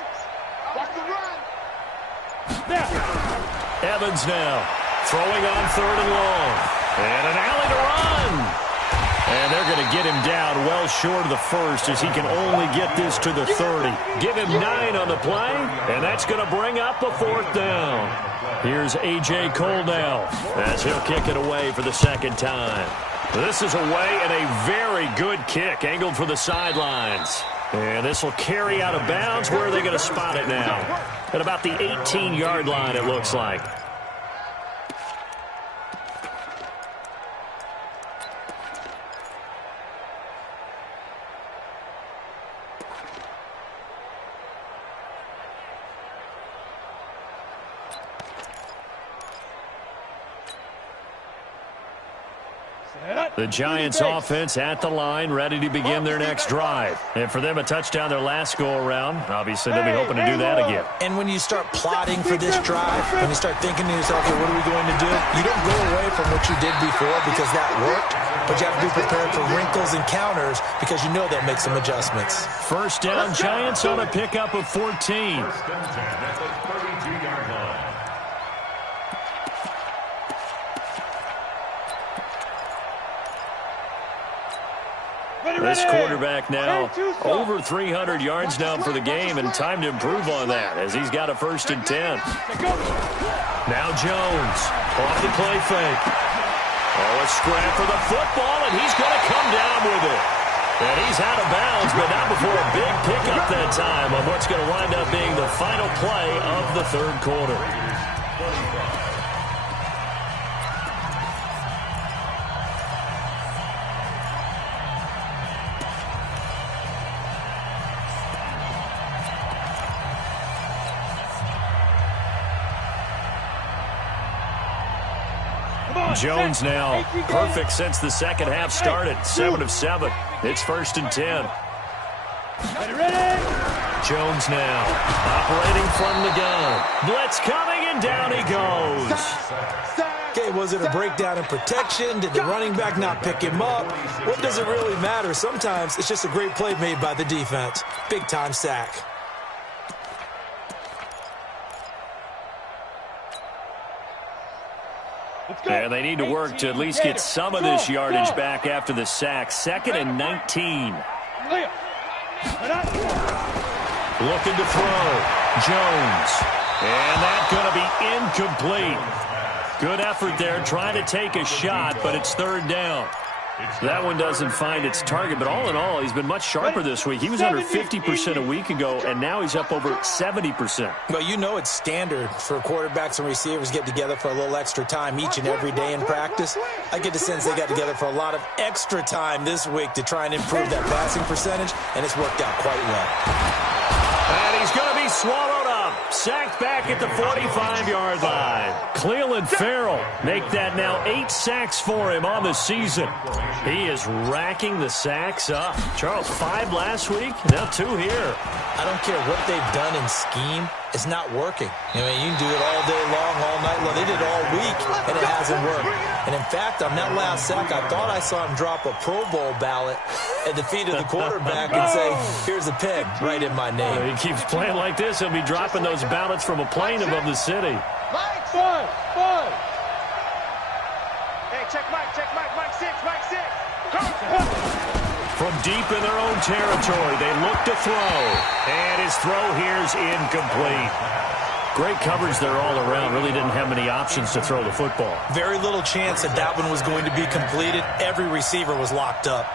Watch the run. Evans now throwing on 3rd and long. And an alley to run. And they're going to get him down well short of the 1st as he can only get this to the 30. Give him 9 on the play, and that's going to bring up a 4th down. Here's A.J. Cole now as he'll kick it away for the 2nd time. This is away and a very good kick angled for the sidelines. And this will carry out of bounds. Where are they going to spot it now? At about the 18-yard line, it looks like. The Giants offense at the line, ready to begin their next drive. And for them, a touchdown their last go-around. Obviously, they'll be hoping to do that again. And when you start plotting for this drive, when you start thinking to yourself, okay, what are we going to do? You don't go away from what you did before because that worked, but you have to be prepared for wrinkles and counters because you know they'll make some adjustments. First down, Giants on a pickup of 14. First and 10 at the 32-yard line. This quarterback now over 300 yards now for the game, and time to improve on that as he's got a first and 10. Now Jones off the play fake. Oh, a scrap for the football, and he's going to come down with it. And he's out of bounds, but not before a big pickup that time on what's going to wind up being the final play of the third quarter. Jones now perfect since the second half started. 7 of 7. It's first and 10. Jones now operating from the gun. Blitz coming, and down he goes. Okay, was it a breakdown in protection? Did the running back not pick him up? What does it really matter? Sometimes it's just a great play made by the defense. Big-time sack. And they need to work to at least get some of this yardage back after the sack. 2nd and 19. Looking to throw. Jones. And that's going to be incomplete. Good effort there trying to take a shot, but it's third down. That one doesn't find its target, but all in all, he's been much sharper this week. He was under 50% a week ago, and now he's up over 70%. Well, you know it's standard for quarterbacks and receivers get together for a little extra time each and every day in practice. I get the sense they got together for a lot of extra time this week to try and improve that passing percentage, and it's worked out quite well. And he's going to be swallowed up. Sacked back at the 45-yard line. Clelin Ferrell make that now 8 sacks for him on the season. He is racking the sacks up. Charles, 5 last week, now 2 here. I don't care what they've done in scheme. It's not working. I mean, you can do it all day long, all night long. They did it all week, and it hasn't worked. And in fact, on that last sack, I thought I saw him drop a Pro Bowl ballot at the feet of the quarterback and say, here's a pin right in my name. He keeps playing like this. He'll be dropping those ballots from a plane above the city. Five. Hey, check Mike, Mike 6. From deep in their own territory, they look to throw. And his throw here's incomplete. Great coverage there all around. Really didn't have many options to throw the football. Very little chance that one was going to be completed. Every receiver was locked up.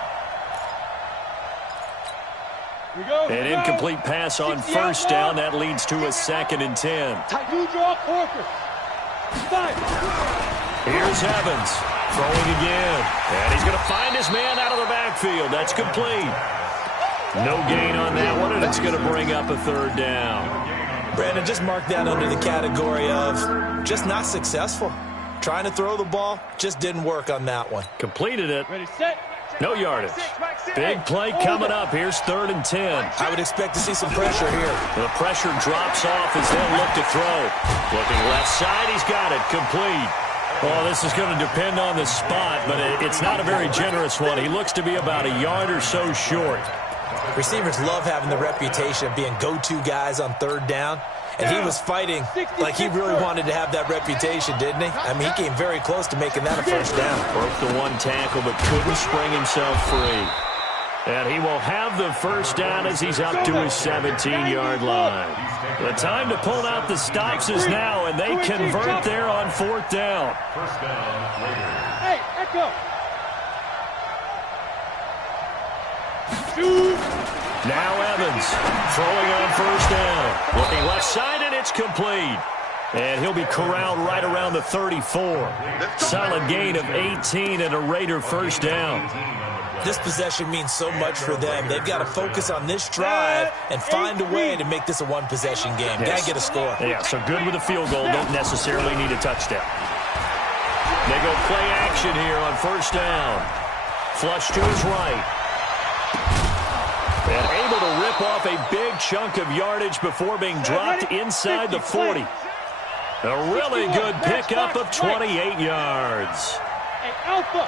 An incomplete pass on first down. That leads to a 2nd and 10. You draw Corker. 5. Here's Evans throwing again. And he's going to find his man out of the backfield. That's complete. No gain on that one, and it's going to bring up a third down. Brandon, just mark that under the category of just not successful. Trying to throw the ball, just didn't work on that one. Completed it. Ready, set. No yardage. Big play coming up. Here's 3rd and 10. I would expect to see some pressure here. The pressure drops off as they'll look to throw. Looking left side, he's got it. Complete. Oh, this is going to depend on the spot, but it's not a very generous one. He looks to be about a yard or so short. Receivers love having the reputation of being go-to guys on 3rd down. And he was fighting like he really wanted to have that reputation, didn't he? I mean, he came very close to making that a first down. Broke the 1 tackle, but couldn't spring himself free. And he will have the first down as he's up to his 17-yard line. The time to pull out the stops is now, and they convert there on 4th down. First down, Raiders. Hey, echo. Shoot. Now Evans throwing on first down. Looking left side, and it's complete. And he'll be corralled right around the 34. Solid gain of 18 and a Raider first down. This possession means so much for them. They've got to focus on this drive and find a way to make this a one-possession game. Got to get a score. Yeah, so good with a field goal. Don't necessarily need a touchdown. They go play action here on first down. Flush to his right. And able to rip off a big chunk of yardage before being dropped inside the 40. A really good pickup of 28 yards. Hey, Alpha.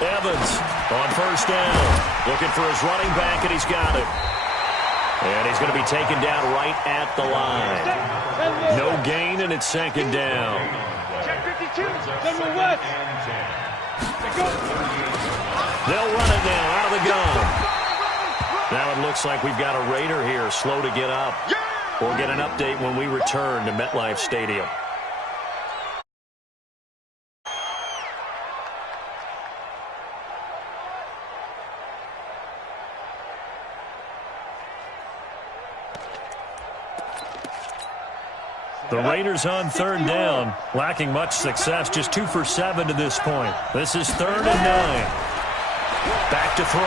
Evans on first down. Looking for his running back, and he's got it. And he's going to be taken down right at the line. No gain, and it's second down. Check 52. General West. They'll run it now out of the gun. Now it looks like we've got a Raider here slow to get up. We'll get an update when we return to MetLife Stadium. The Raiders on third down, lacking much success, just 2 for 7 to this point. This is 3rd and 9. Back to throw.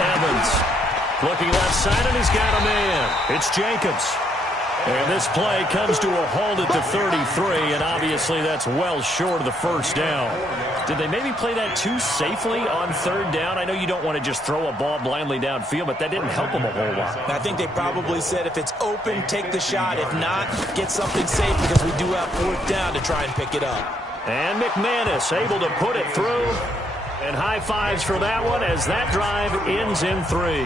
Evans looking left side, and he's got a man. It's Jacobs. And this play comes to a halt at the 33, and obviously that's well short of the first down. Did they maybe play that too safely on third down? I know you don't want to just throw a ball blindly downfield, but that didn't help them a whole lot. I think they probably said if it's open, take the shot. If not, get something safe because we do have fourth down to try and pick it up. And McManus able to put it through. And high fives for that one as that drive ends in 3.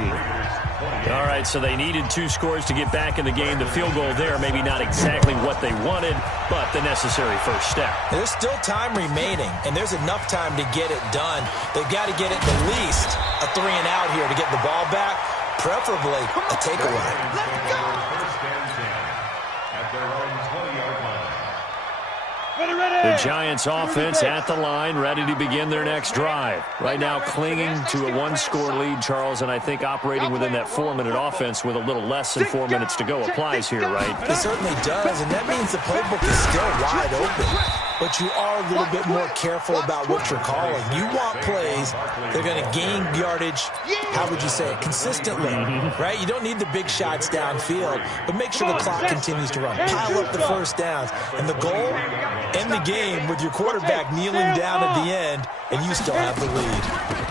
All right, so they needed 2 scores to get back in the game. The field goal there, maybe not exactly what they wanted, but the necessary first step. There's still time remaining, and there's enough time to get it done. They've got to get it at least a 3 and out here to get the ball back, preferably a takeaway. First and 10 at their own 20-yard line. The Giants offense at the line, ready to begin their next drive. Right now clinging to a 1-score lead, Charles, and I think operating within that 4-minute offense with a little less than 4 minutes to go applies here, right? It certainly does, and that means the playbook is still wide open. But you are a little bit more careful about what you're calling. You want plays that are going to gain yardage, how would you say it, consistently, right? You don't need the big shots downfield, but make sure the clock continues to run. Pile up the first downs. And the goal, end the game with your quarterback kneeling down at the end, and you still have the lead.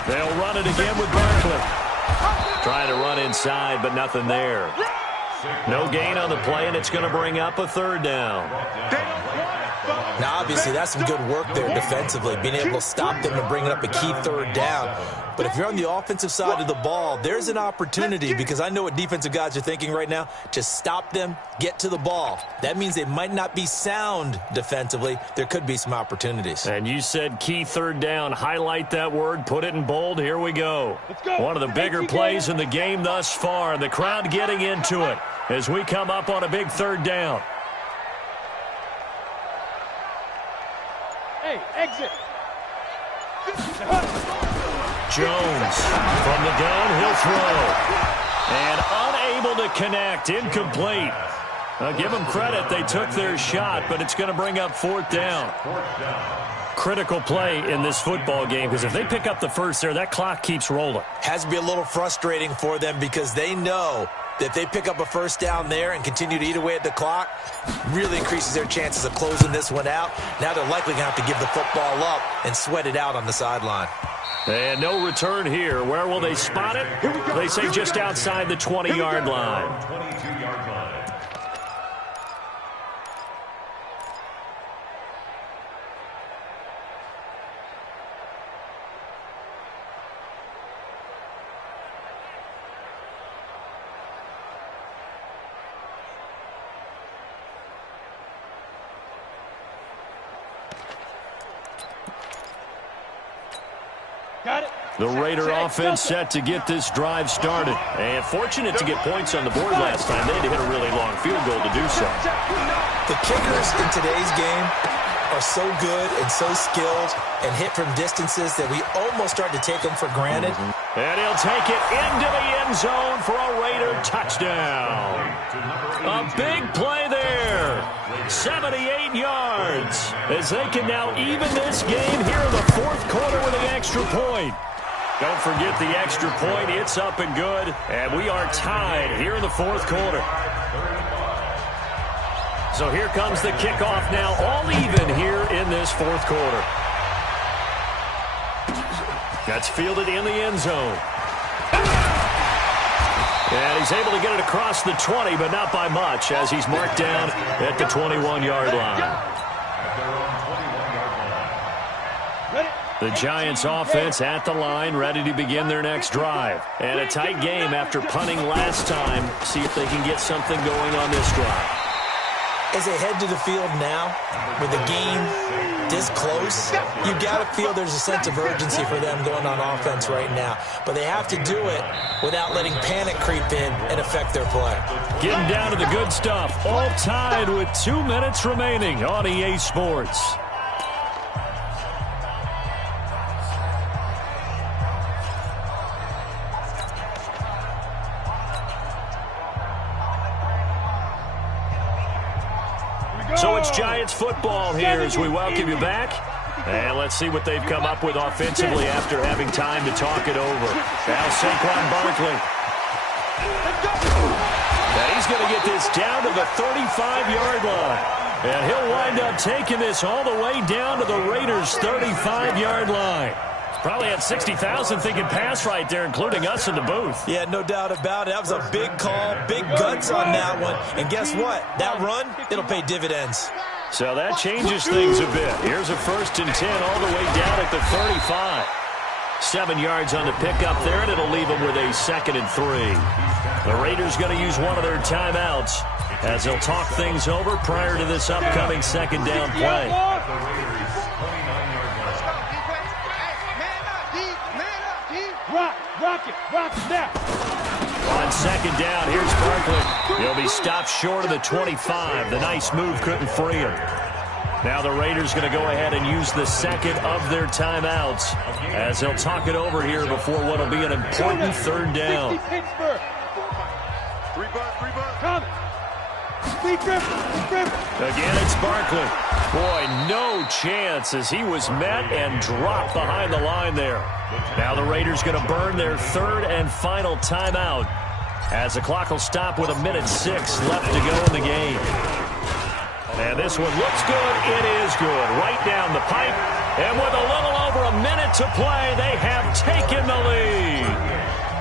They'll run it again with Barkley. Trying to run inside, but nothing there. No gain on the play, and it's going to bring up a 3rd down. Now, obviously, that's some good work there defensively, being able to stop them and bringing up a key 3rd down. But if you're on the offensive side of the ball, there's an opportunity, because I know what defensive guys are thinking right now. Just stop them, get to the ball. That means they might not be sound defensively. There could be some opportunities. And you said key 3rd down. Highlight that word. Put it in bold. Here we go. One of the bigger plays in the game thus far. The crowd getting into it as we come up on a big 3rd down. Hey, exit. Jones from the gun, he'll throw. And unable to connect, incomplete. Give them credit, they took their shot, but it's going to bring up 4th down. Critical play in this football game, because if they pick up the first there, that clock keeps rolling. Has to be a little frustrating for them because they know that if they pick up a first down there and continue to eat away at the clock, really increases their chances of closing this one out. Now they're likely going to have to give the football up and sweat it out on the sideline. And no return here. Where will they spot it? They say just outside the 20-yard line. 22-yard line. Got it. The Raider offense set to get this drive started. And fortunate to get points on the board last time. They had to hit a really long field goal to do so. The kickers in today's game are so good and so skilled and hit from distances that we almost start to take them for granted. And he'll take it into the end zone for a Raider touchdown. A big play there. 78 yards, as they can now even this game here in the fourth quarter with an extra point. Don't forget the extra point. It's up and good, and we are tied here in the fourth quarter. So here comes the kickoff now, all even here in this fourth quarter. That's fielded in the end zone. And he's able to get it across the 20, but not by much, as he's marked down at the 21-yard line. The Giants offense at the line, ready to begin their next drive. And a tight game after punting last time. See if they can get something going on this drive. As they head to the field now, with the game this close, you got to feel there's a sense of urgency for them going on offense right now. But they have to do it without letting panic creep in and affect their play. Getting down to the good stuff. All tied with 2 minutes remaining on EA Sports. So it's Giants football here as we welcome you back. And let's see what they've come up with offensively after having time to talk it over. Now Saquon Barkley. And he's going to get this down to the 35-yard line. And he'll wind up taking this all the way down to the Raiders' 35-yard line. Probably had 60,000 thinking pass right there, including us in the booth. Yeah, no doubt about it. That was a big call, big guts on that one. And guess what? That run, it'll pay dividends. So that changes things a bit. Here's a 1st and 10 all the way down at the 35. 7 yards on the pickup there, and it'll leave them with a 2nd and 3. The Raiders going to use one of their timeouts as they'll talk things over prior to this upcoming 2nd down play. Rock it now. On 2nd down, here's Barkley. He'll be stopped short of the 25. The nice move couldn't free him. Now the Raiders going to go ahead and use the 2nd of their timeouts as they'll talk it over here before what will be an important 3rd down. Again, it's Barkley. Boy, no chance as he was met and dropped behind the line there. Now the Raiders going to burn their 3rd and final timeout as the clock will stop with 1:06 left to go in the game. And this one looks good. It is good. Right down the pipe. And with a little over a minute to play, they have taken the lead.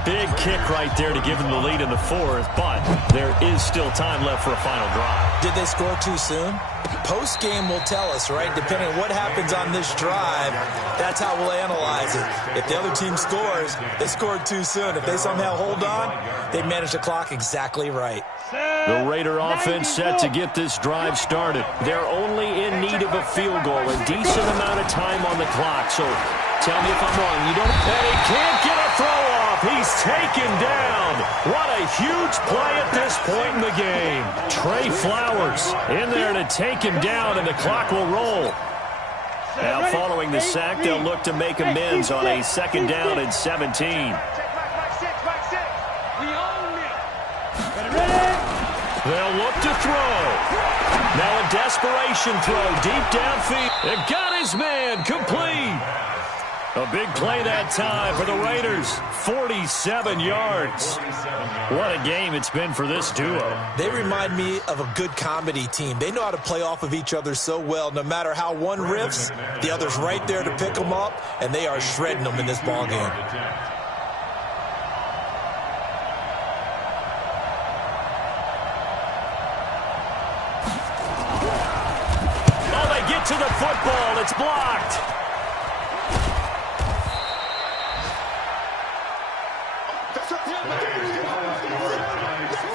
Big kick right there to give them the lead in the 4th, but there is still time left for a final drive. Did they score too soon? Post-game will tell us, right? Depending on what happens on this drive, that's how we'll analyze it. If the other team scores, they scored too soon. If they somehow hold on, they manage the clock exactly right. The Raider offense set to get this drive started. They're only in need of a field goal, a decent amount of time on the clock. So tell me if I'm wrong. You don't. And he can't get a throw off. He's taken down. What a huge play at this point in the game. Trey Flowers in there to take him down, and the clock will roll. Now following the sack, they'll look to make amends on a 2nd down and 17. They'll look to throw. Now a desperation throw deep downfield. It got his man complete. A big play that time for the Raiders. 47 yards. What a game it's been for this duo. They remind me of a good comedy team. They know how to play off of each other so well. No matter how one riffs, the other's right there to pick them up, and they are shredding them in this ballgame. Oh, they get to the football. It's blocked.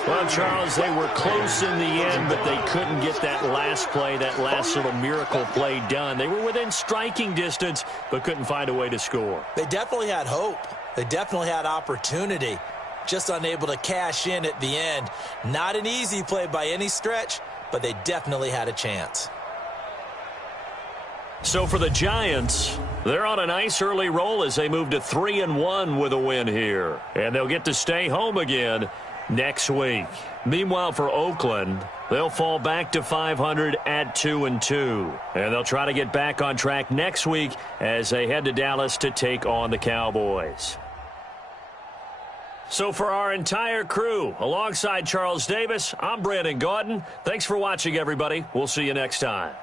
Well, Charles, they were close in the end, but they couldn't get that last play, that last little miracle play done. They were within striking distance, but couldn't find a way to score. They definitely had hope. They definitely had opportunity. Just unable to cash in at the end. Not an easy play by any stretch, but they definitely had a chance. So for the Giants, they're on a nice early roll as they move to 3-1 with a win here. And they'll get to stay home again next week. Meanwhile, for Oakland, they'll fall back to 500 at 2-2. And they'll try to get back on track next week as they head to Dallas to take on the Cowboys. So for our entire crew, alongside Charles Davis, I'm Brandon Gaudin. Thanks for watching, everybody. We'll see you next time.